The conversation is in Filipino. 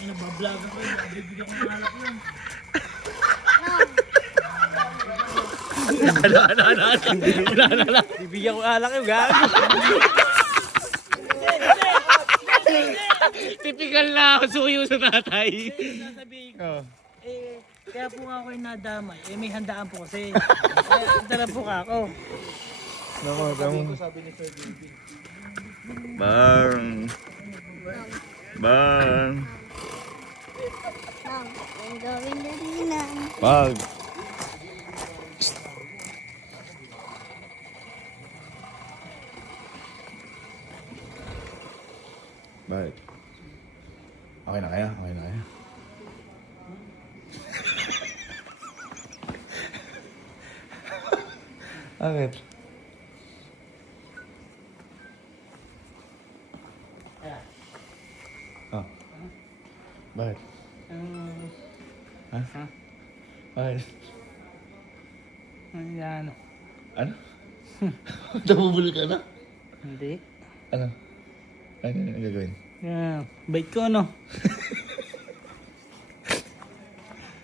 ina, bablagan ko yun. Bibigyan ko ng alak yun. Ano. Bibigyan ko alak yung gago. Typical na suyo sa tatay. Sasabihin ko, Oh. kaya po nga ako yung nadamay. May handaan po kasi. Kaya dala po ka ako. Nako, tamo. Sabi ni Sir Baby. Bang. Bang. I'm going to Dinang. Bang. Bakit? Okay na kaya? Okay na kaya? Bakit? Oh. Bakit? Ha? Bakit? Ano? Ano? Nabubuli ka na? Hindi. Ano? Ano yung gagawin? Bait ko ano?